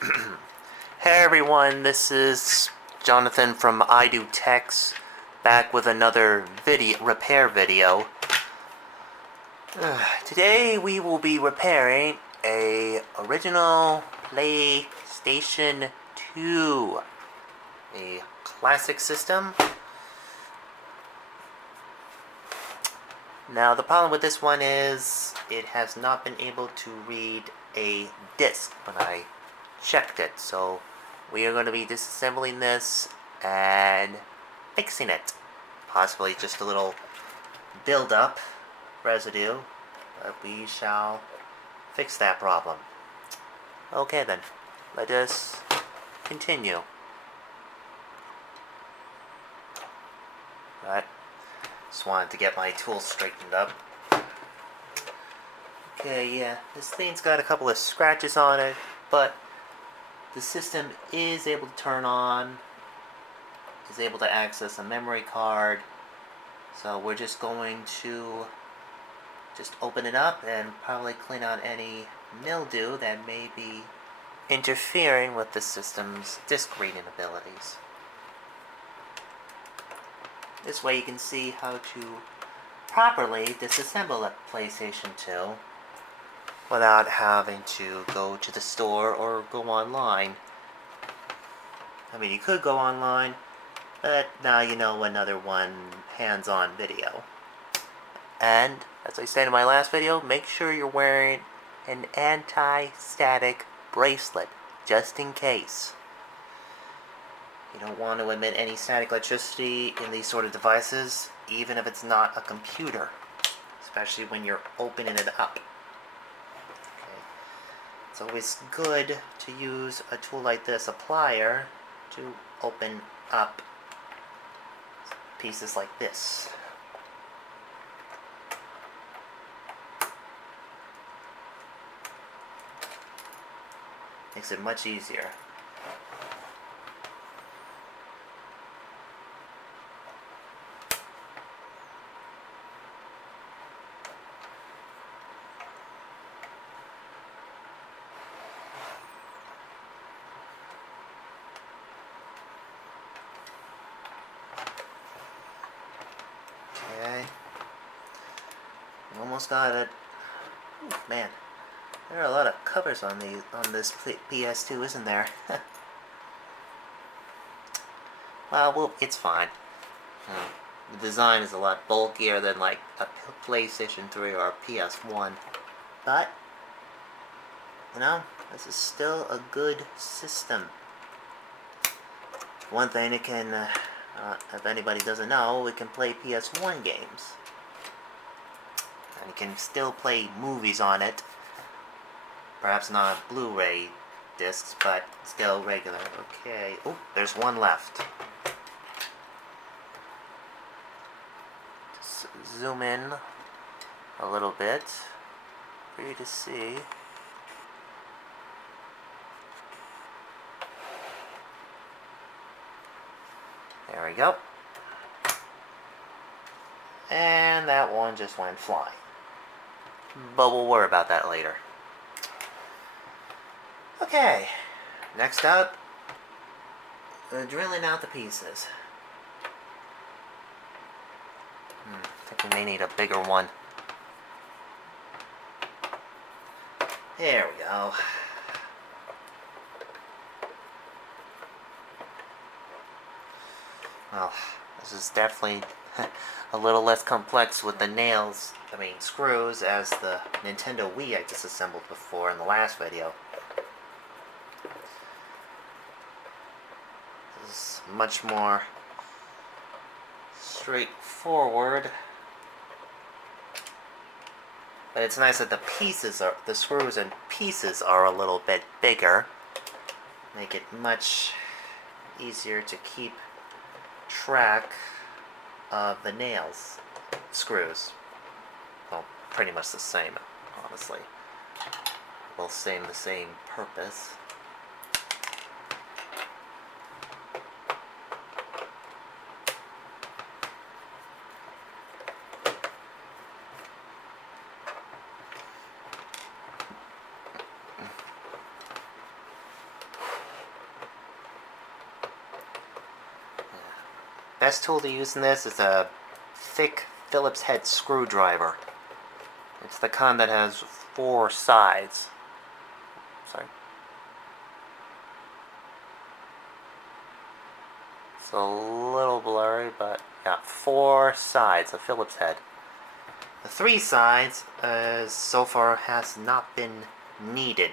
Hey everyone, this is Jonathan from I DO T.E.C.H.S. back with another repair video. Today we will be repairing a original PlayStation 2, a classic system. Now the problem with this one is it has not been able to read a disc when I checked it, so we are going to be disassembling this and fixing it. Possibly just a little build-up residue, but we shall fix that problem. Okay then, let us continue. Right, just wanted to get my tools straightened up. Okay, yeah, this thing's got a couple of scratches on it, but the system is able to turn on, is able to access a memory card. So we're just going to open it up and probably clean out any mildew that may be interfering with the system's disc reading abilities. This way you can see how to properly disassemble a PlayStation 2 without having to go to the store or go online. I mean, you could go online, but now you know another one hands-on video. And, as I said in my last video, make sure you're wearing an anti-static bracelet, just in case. You don't want to emit any static electricity in these sort of devices, even if it's not a computer, especially when you're opening it up. It's always good to use a tool like this, a plier, to open up pieces like this. Makes it much easier. Okay. Almost got it. Ooh, man, there are a lot of covers on this PS2, isn't there? Well, it's fine. The design is a lot bulkier than like a PlayStation 3 or a PS1, but you know, this is still a good system. One thing it can, if anybody doesn't know, it can play PS1 games. And you can still play movies on it. Perhaps not Blu-ray discs, but still regular. Okay. Oh, there's one left. Just zoom in a little bit for you to see. There we go. And that one just went flying. But we'll worry about that later. Okay, next up, drilling out the pieces. I think we may need a bigger one. There we go. Well, this is definitely a little less complex with the nails, screws, as the Nintendo Wii I disassembled before in the last video. This is much more straightforward. But it's nice that the screws and pieces are a little bit bigger. Make it much easier to keep track of the nails, screws. Well, pretty much the same, honestly. Both same the same purpose. best tool to use in this is a thick Phillips head screwdriver. It's the kind that has 4 sides. Sorry. It's a little blurry, but yeah, 4 sides of Phillips head. The 3 sides, so far, has not been needed.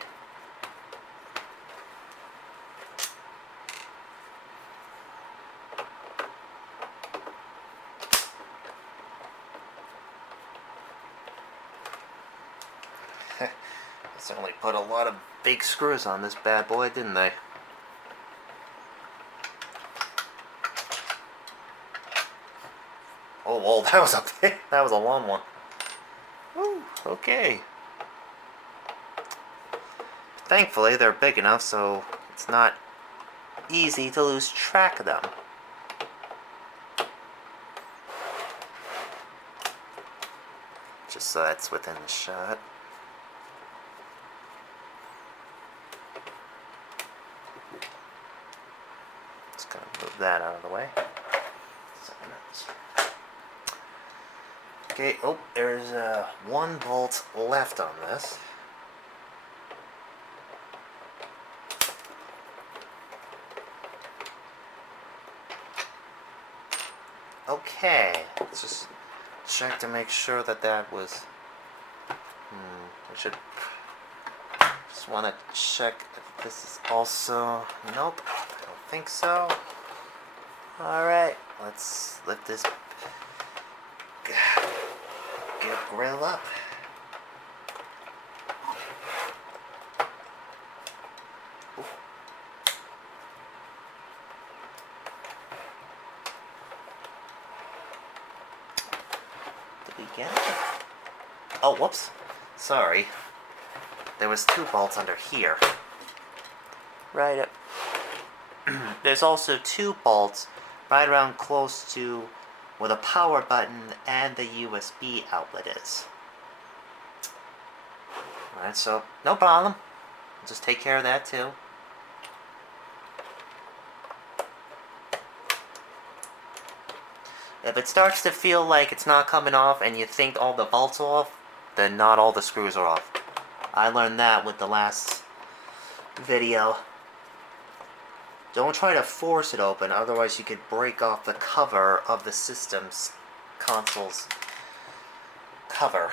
They certainly put a lot of big screws on this bad boy, didn't they? Oh, well, that was a long one. Ooh, okay. Thankfully, they're big enough so it's not easy to lose track of them. Just so that's within the shot. Just gonna move that out of the way. Okay, oh, there's 1 bolt left on this. Okay, let's just check to make sure that that was... I should... Just want to check if this is also... Nope, I don't think so. Alright, let's lift this... Get grill up. Ooh. Did we get it? Oh, whoops. Sorry. There was 2 bolts under here. Right up. There's also 2 bolts right around close to where the power button and the USB outlet is. Alright, so no problem. I'll just take care of that too. If it starts to feel like it's not coming off and you think all the bolts are off, then not all the screws are off. I learned that with the last video. Don't try to force it open, otherwise you could break off the cover of the system's console's cover,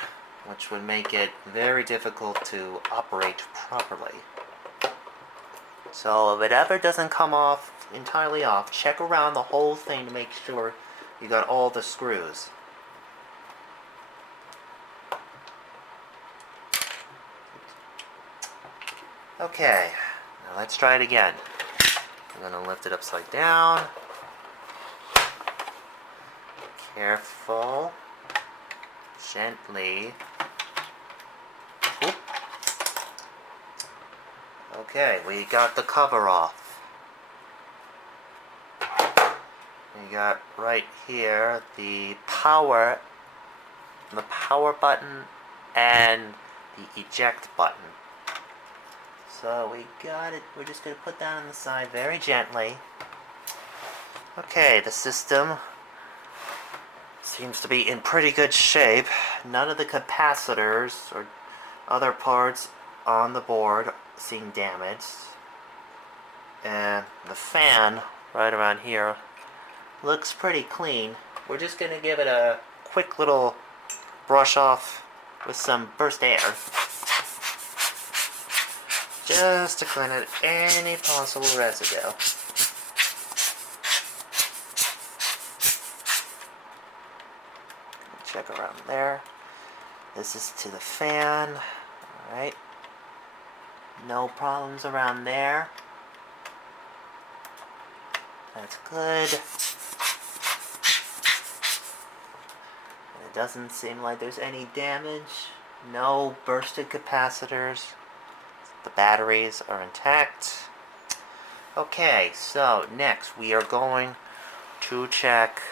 which would make it very difficult to operate properly. So if it ever doesn't come off entirely off, check around the whole thing to make sure you got all the screws. Okay, now let's try it again. I'm going to lift it upside down. Careful. Gently. Oop. Okay, we got the cover off. We got right here the power button and the eject button. So we got it. We're just going to put that on the side very gently. Okay, the system seems to be in pretty good shape. None of the capacitors or other parts on the board seem damaged. And the fan right around here looks pretty clean. We're just going to give it a quick little brush off with some burst air. Just to clean out any possible residue. Check around there. This is to the fan. Alright. No problems around there. That's good. It doesn't seem like there's any damage. No bursted capacitors. The batteries are intact. Okay, so next we are going to check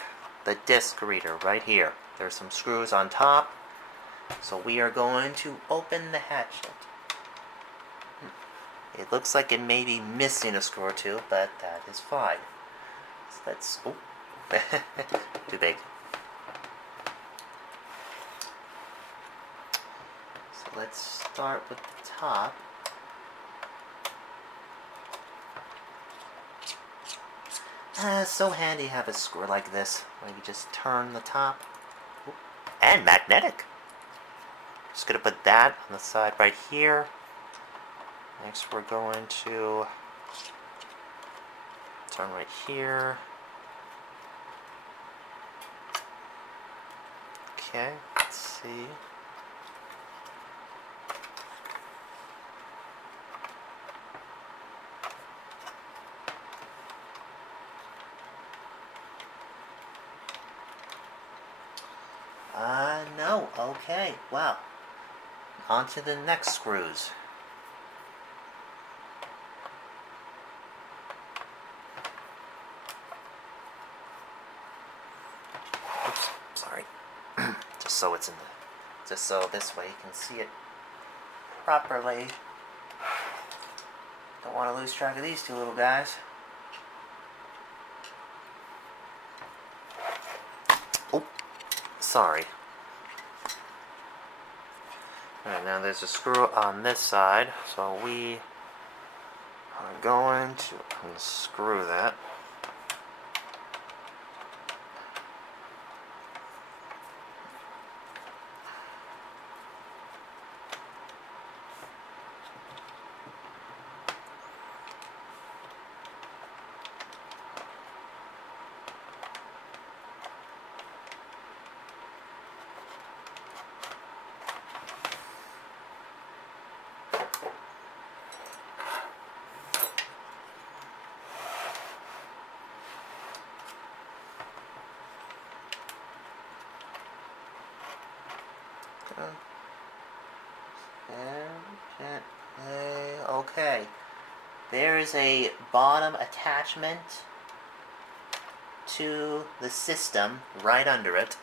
the disc reader right here. There's some screws on top, so we are going to open the hatchet. It looks like it may be missing a screw or two, but that is fine. So let's... Oh, Too big. So let's start with the top. So handy to have a screw like this, where you just turn the top. Oop. And magnetic. Just gonna put that on the side right here. Next we're going to turn right here. Okay, let's see. No, okay, wow. On to the next screws. Oops, sorry. Just so it's in the, just so this way you can see it properly. Don't want to lose track of these two little guys. Oh, sorry. Alright, now there's a screw on this side, so we are going to unscrew that. Okay, there is a bottom attachment to the system right under it.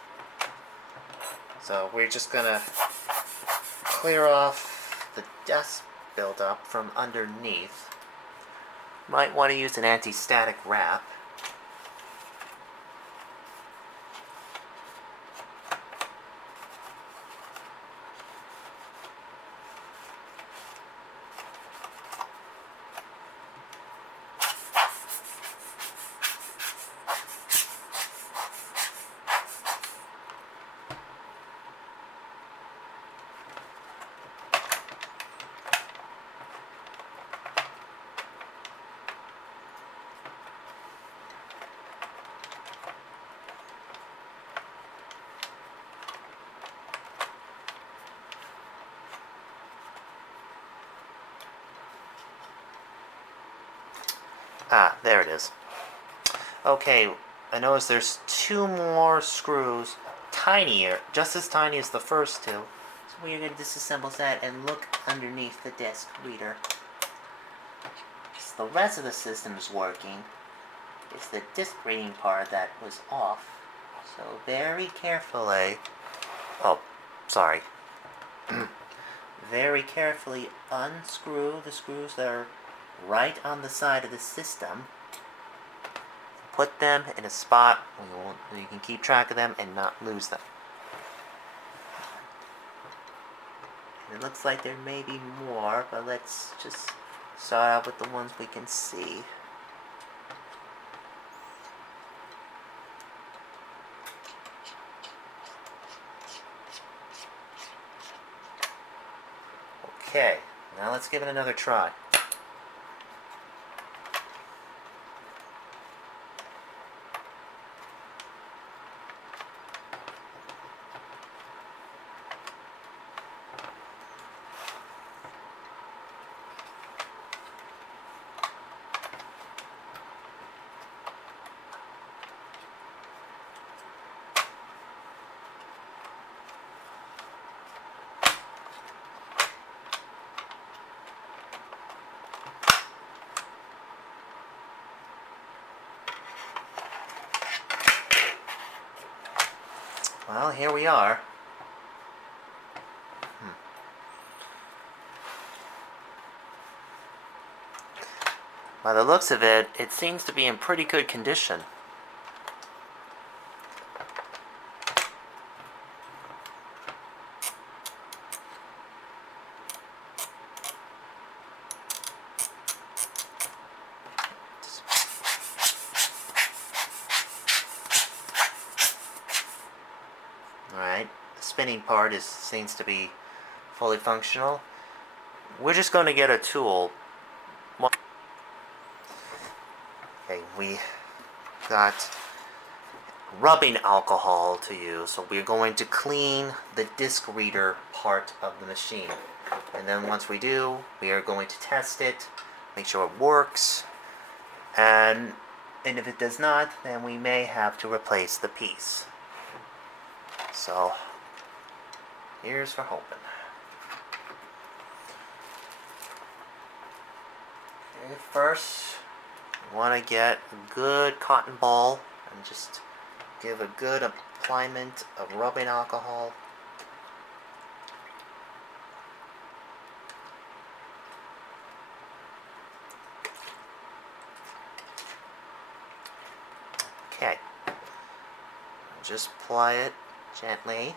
So we're just gonna clear off the dust buildup from underneath. Might want to use an anti-static wrap. Ah, there it is. Okay, I noticed there's two more screws, tinier, just as tiny as the first two. So we're going to disassemble that and look underneath the disk reader. So the rest of the system is working. It's the disk reading part that was off. So very carefully, oh, sorry. Very carefully unscrew the screws that are right on the side of the system. Put them in a spot where you can keep track of them and not lose them. And it looks like there may be more, but let's just start out with the ones we can see. Okay, now let's give it another try. Well, here we are. By the looks of it, it seems to be in pretty good condition. spinning part seems to be fully functional. We're just going to get a tool. Okay, we got rubbing alcohol to use, so we're going to clean the disc reader part of the machine. And then once we do, we are going to test it, make sure it works, and if it does not, then we may have to replace the piece. So, here's for hoping. Okay, first, you want to get a good cotton ball and just give a good appliement of rubbing alcohol. Okay. Just apply it gently.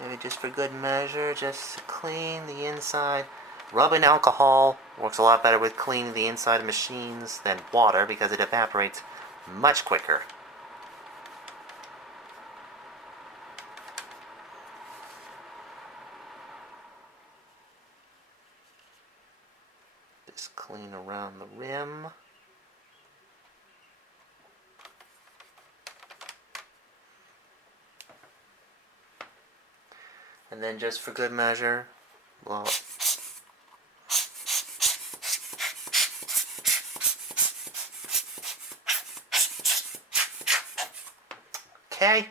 Maybe just for good measure, just to clean the inside. Rubbing alcohol works a lot better with cleaning the inside of machines than water because it evaporates much quicker. Just clean around the rim. And then just for good measure, well, okay.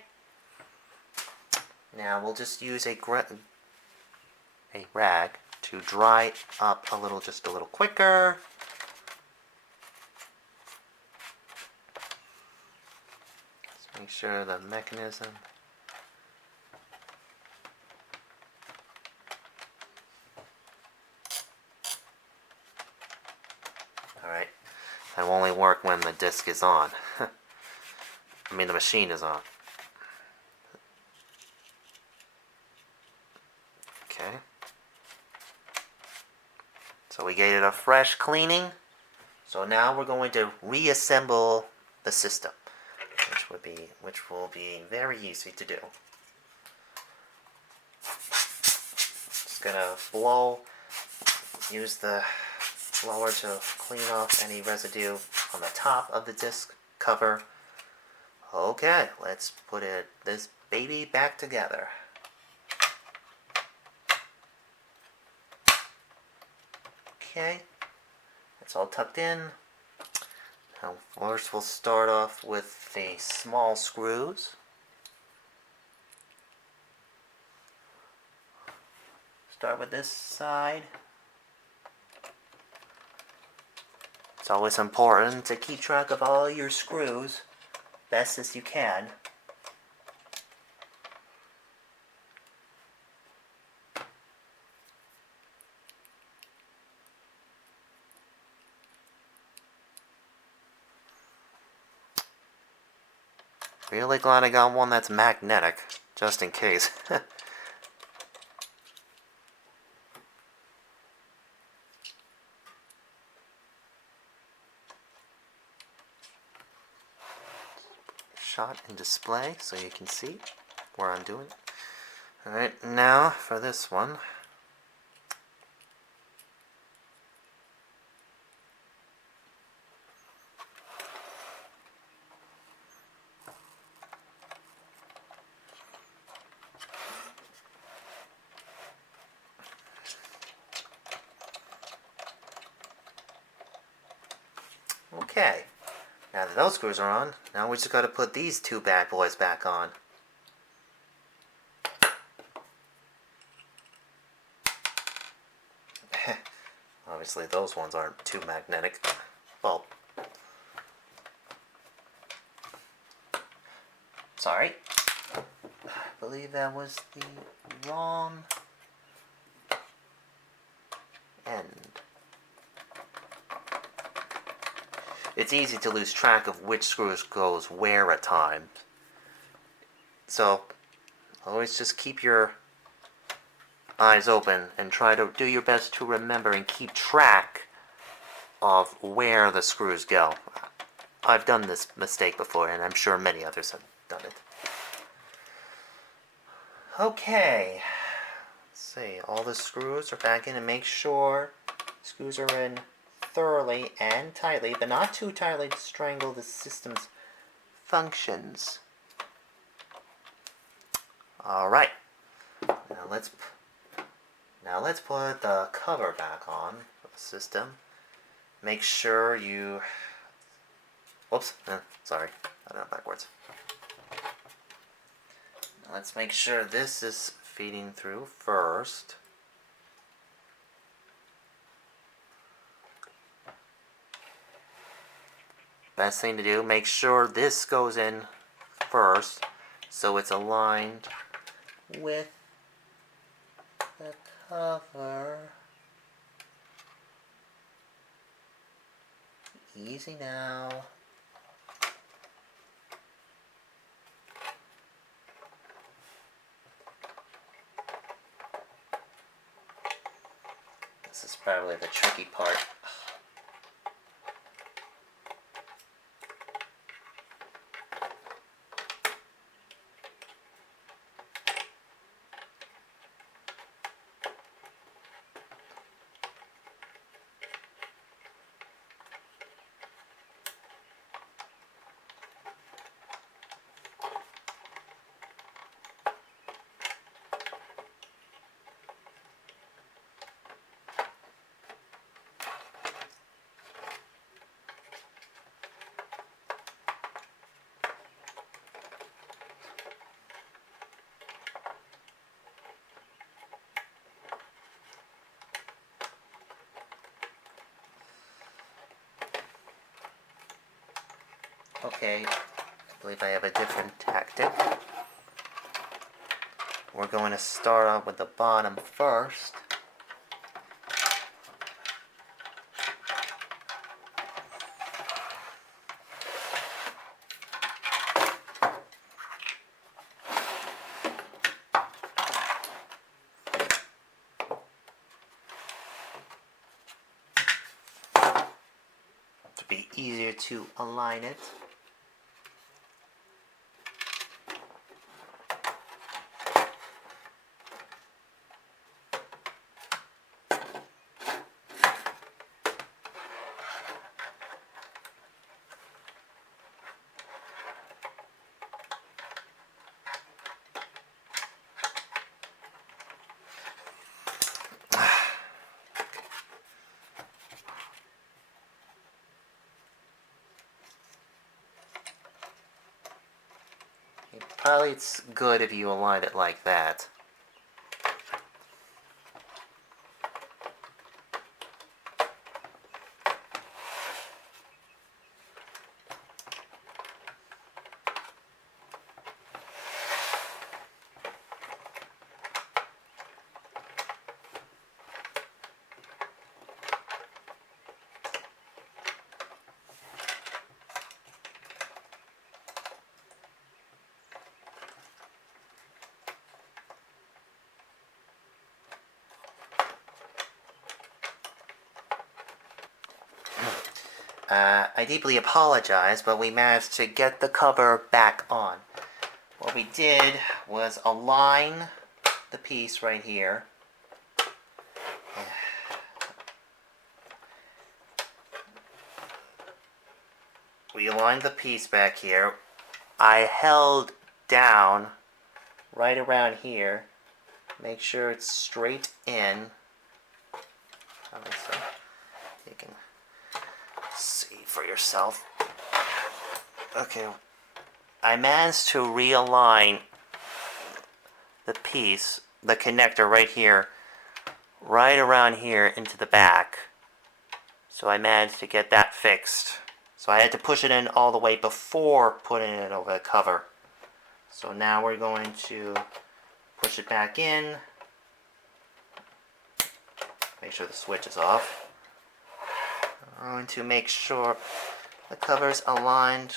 Now we'll just use a rag to dry up just a little quicker. Let's make sure the mechanism. Alright, that will only work when the disc is on. I mean the machine is on. Okay. So we gave it a fresh cleaning. So now we're going to reassemble the system, which will be very easy to do. Just gonna use the blower to clean off any residue on the top of the disc cover. Okay, let's put this baby back together. Okay, it's all tucked in. Now first we'll start off with the small screws. Start with this side. It's always important to keep track of all your screws best as you can. Really glad I got one that's magnetic, just in case. Shot and display so you can see where I'm doing. Alright, now for this one. Okay, now that those screws are on, now we just got to put these two bad boys back on. Obviously those ones aren't too magnetic. Well, sorry. I believe that was the wrong end. It's easy to lose track of which screws goes where at times. So, always just keep your eyes open and try to do your best to remember and keep track of where the screws go. I've done this mistake before, and I'm sure many others have done it. Okay. Let's see. All the screws are back in, and make sure screws are in thoroughly and tightly, but not too tightly to strangle the system's functions. Alright. Now let's put the cover back on for the system. Make sure you... Whoops. Sorry. I did it backwards. Now let's make sure this is feeding through first. Best thing to do, make sure this goes in first so it's aligned with the cover. Easy now. This is probably the tricky part. Okay, I believe I have a different tactic. We're going to start off with the bottom first. To be easier to align it. Probably it's good if you align it like that. I deeply apologize, but we managed to get the cover back on. What we did was align the piece right here. We aligned the piece back here. I held down right around here. Make sure it's straight in. So you can see for yourself. Okay, I managed to realign the piece, the connector right here, right around here into the back. So I managed to get that fixed. So I had to push it in all the way before putting it over the cover. So now we're going to push it back in. Make sure the switch is off. I'm going to make sure the cover's aligned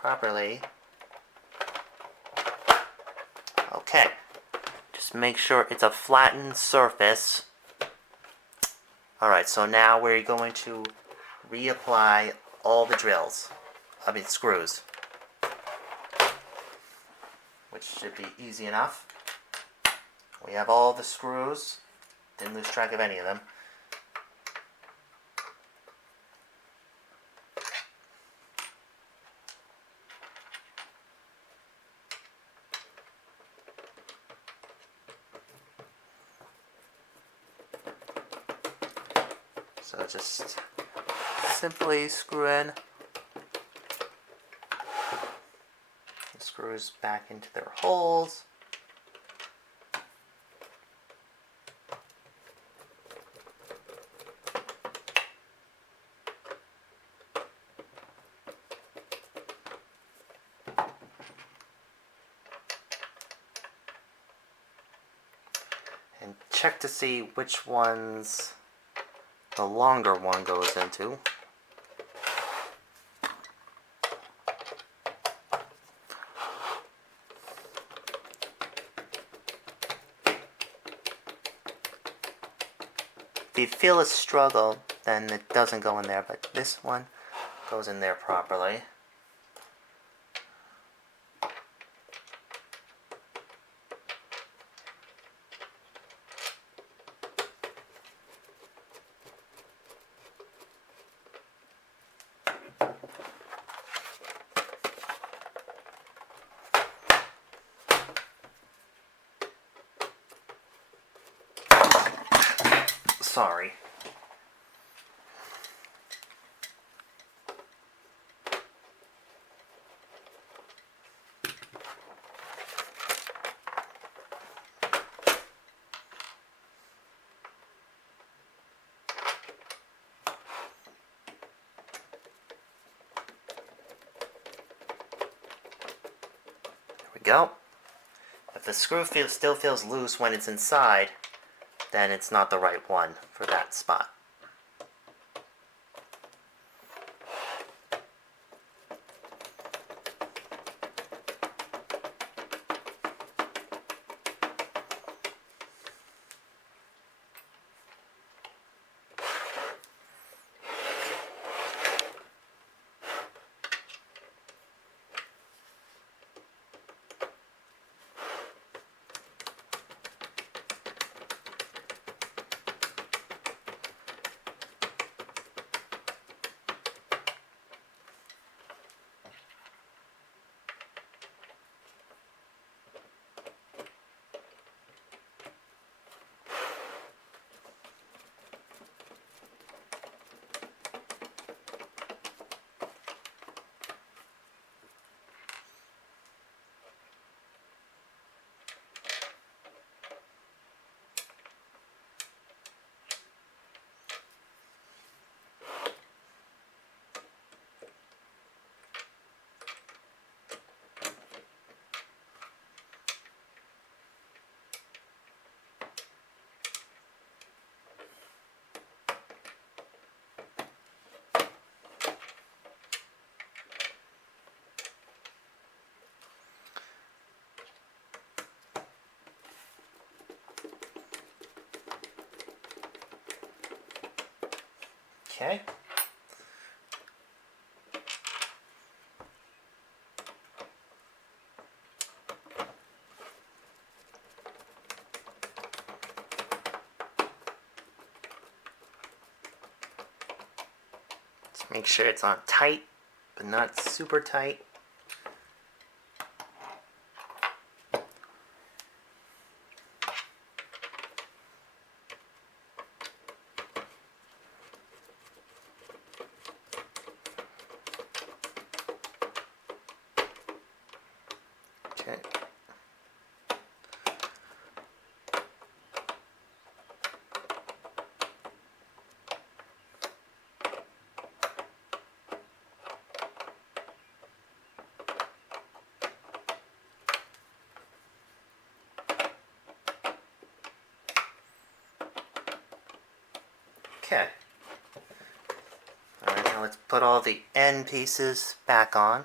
properly. Okay. Just make sure it's a flattened surface. Alright, so now we're going to reapply all the drills. screws, which should be easy enough. We have all the screws. Didn't lose track of any of them. So just simply screw in the screws back into their holes. And check to see which ones the longer one goes into. If you feel a struggle, then it doesn't go in there, but this one goes in there properly. Sorry. There we go. If the screw still feels loose when it's inside, then it's not the right one for that spot. Okay. Just make sure it's on tight, but not super tight. Okay. Okay. Alright, now let's put all the end pieces back on.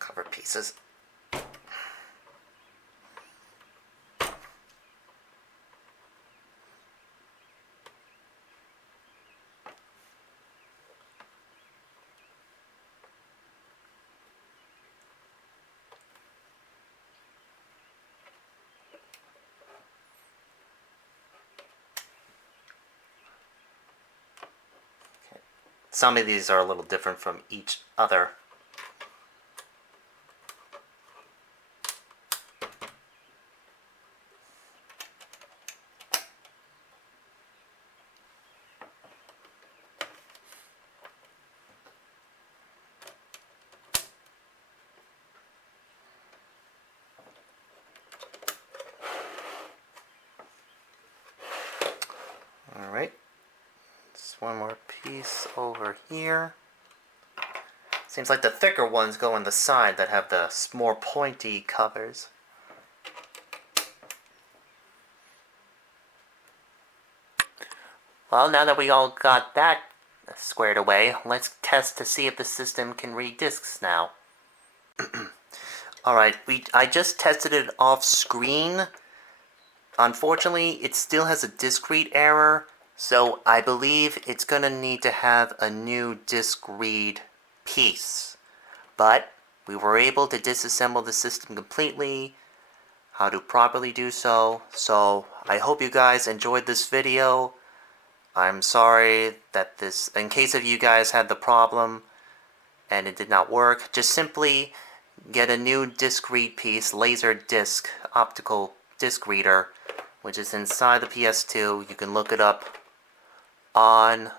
Cover pieces. some of these are a little different from each other. Alright, just one more piece over here. Seems like the thicker ones go on the side that have the more pointy covers. Well, now that we all got that squared away, let's test to see if the system can read discs now. Alright, I just tested it off screen. Unfortunately, it still has a disk read error, so I believe it's going to need to have a new disk read piece. But we were able to disassemble the system completely, how to properly do so. So I hope you guys enjoyed this video. I'm sorry that in case of you guys had the problem and it did not work, just simply get a new disk read piece, laser disc, optical disk reader, which is inside the PS2. You can look it up on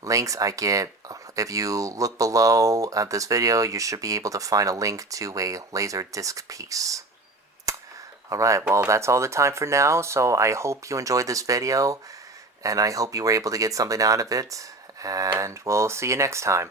links I get. If you look below at this video, you should be able to find a link to a laser disc piece. Alright, well that's all the time for now, so I hope you enjoyed this video, and I hope you were able to get something out of it, and we'll see you next time.